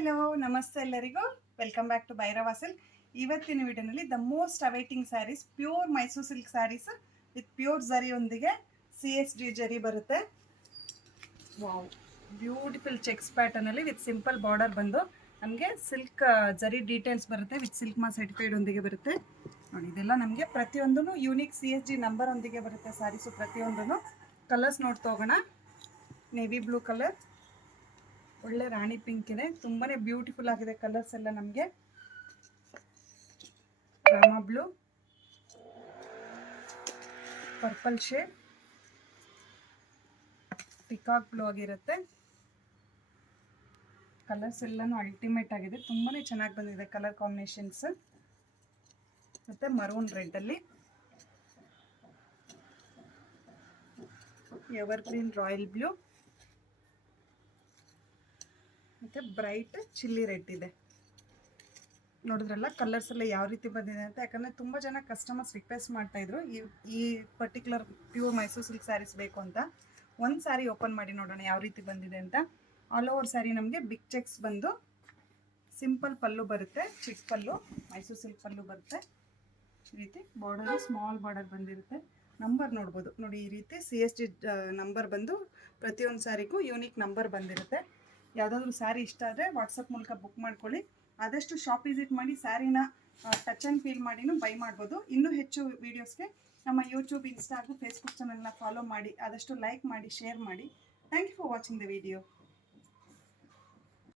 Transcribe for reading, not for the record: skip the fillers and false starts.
Hello ನಮಸ್ತೆ ಎಲ್ಲರಿಗೂ welcome back to Bhairava silk. ಇವತ್ತಿನ ವಿಡಿಯೋನಲ್ಲಿ the most awaiting sarees pure Mysuru silk sarees with pure ಜರಿಯೊಂದಿಗೆ CSG ಜರಿ ಬರುತ್ತೆ. ವಾವ್, ಬ್ಯೂಟಿಫುಲ್ ಚೆಕ್ಸ್ ಪ್ಯಾಟರ್ನಲ್ಲಿ ವಿತ್ ಸಿಂಪಲ್ ಬಾರ್ಡರ್ ಬಂದು ನಮಗೆ ಸಿಲ್ಕ್ ಜರಿ ಡೀಟೇಲ್ಸ್ ಬರುತ್ತೆ ವಿತ್ ಸಿಲ್ಕ್ ಮಾರ್ಕ್ ಸರ್ಟಿಫೈಡ್ ಒಂದಿಗೆ ಬರುತ್ತೆ ನೋಡಿ. ಇದೆಲ್ಲ ನಮಗೆ ಪ್ರತಿಯೊಂದೂ ಯೂನಿಕ್ CSG ನಂಬರ್ ಒಂದಿಗೆ ಬರುತ್ತೆ ಸ್ಯಾರೀಸು ಪ್ರತಿಯೊಂದೂ. ಕಲರ್ಸ್ ನೋಡ್ತಾ ಹೋಗೋಣ. ನೇವಿ ಬ್ಲೂ ಕಲರ್, ಒಳ್ಳೆ ರಾಣಿ ಪಿಂಕ್ ಇದೆ, ತುಂಬಾನೇ ಬ್ಯೂಟಿಫುಲ್ ಆಗಿದೆ ಕಲರ್ಸ್ ಎಲ್ಲ. ನಮಗೆ Rama blue, purple shade, peacock blue ಆಗಿರುತ್ತೆ. ಕಲರ್ಸ್ ಎಲ್ಲಾನು ಅಲ್ಟಿಮೇಟ್ ಆಗಿದೆ, ತುಂಬಾನೇ ಚೆನ್ನಾಗಿ ಬಂದಿದೆ ಕಲರ್ ಕಾಂಬಿನೇಷನ್ಸ್. ಮತ್ತೆ ಮರೂನ್ ರೆಡ್ ಅಲ್ಲಿ, ಎವರ್ ಗ್ರೀನ್ ರಾಯಲ್ ಬ್ಲೂ, ಮತ್ತೆ ಬ್ರೈಟ್ ಚಿಲ್ಲಿ ರೆಡ್ ಇದೆ. ನೋಡಿದ್ರಲ್ಲ ಕಲರ್ಸ್ ಎಲ್ಲ ಯಾವ ರೀತಿ ಬಂದಿದೆ ಅಂತ. ಯಾಕಂದರೆ ತುಂಬ ಜನ ಕಸ್ಟಮರ್ಸ್ ರಿಕ್ವೆಸ್ಟ್ ಮಾಡ್ತಾಯಿದ್ರು ಈ particular pure Mysuru silk saris ಬೇಕು ಅಂತ. ಒಂದು ಸ್ಯಾರಿ ಓಪನ್ ಮಾಡಿ ನೋಡೋಣ ಯಾವ ರೀತಿ ಬಂದಿದೆ ಅಂತ. ಆಲ್ ಓವರ್ ಸ್ಯಾರಿ ನಮಗೆ ಬಿಗ್ ಚೆಕ್ಸ್ ಬಂದು ಸಿಂಪಲ್ ಪಲ್ಲು ಬರುತ್ತೆ, ಚಿಕ್ಕ ಪಲ್ಲು, ಮೈಸೂರು ಸಿಲ್ಕ್ ಪಲ್ಲು ಬರುತ್ತೆ. ಈ ರೀತಿ ಬಾರ್ಡರು ಸ್ಮಾಲ್ ಬಾರ್ಡರ್ ಬಂದಿರುತ್ತೆ. ನಂಬರ್ ನೋಡ್ಬೋದು ನೋಡಿ, ಈ ರೀತಿ CSG ನಂಬರ್ ಬಂದು ಪ್ರತಿಯೊಂದು ಸ್ಯಾರಿಗೂ ಯೂನಿಕ್ ನಂಬರ್ ಬಂದಿರುತ್ತೆ. ಯಾವುದಾದ್ರೂ ಸ್ಯಾರಿ ಇಷ್ಟ ಆದರೆ ವಾಟ್ಸಪ್ ಮೂಲಕ ಬುಕ್ ಮಾಡ್ಕೊಳ್ಳಿ. ಆದಷ್ಟು ಶಾಪ್ ವಿಸಿಟ್ ಮಾಡಿ ಸ್ಯಾರಿನ ಟಚ್ ಆ್ಯಂಡ್ ಫೀಲ್ ಮಾಡಿನೂ ಬೈ ಮಾಡ್ಬೋದು. ಇನ್ನೂ ಹೆಚ್ಚು ವೀಡಿಯೋಸ್ಗೆ ನಮ್ಮ ಯೂಟ್ಯೂಬ್, ಇನ್ಸ್ಟಾ ಹಾಗೂ ಫೇಸ್ಬುಕ್ ಚಾನಲ್ನ ಫಾಲೋ ಮಾಡಿ. ಆದಷ್ಟು ಲೈಕ್ ಮಾಡಿ, ಶೇರ್ ಮಾಡಿ. Thank you for watching the video.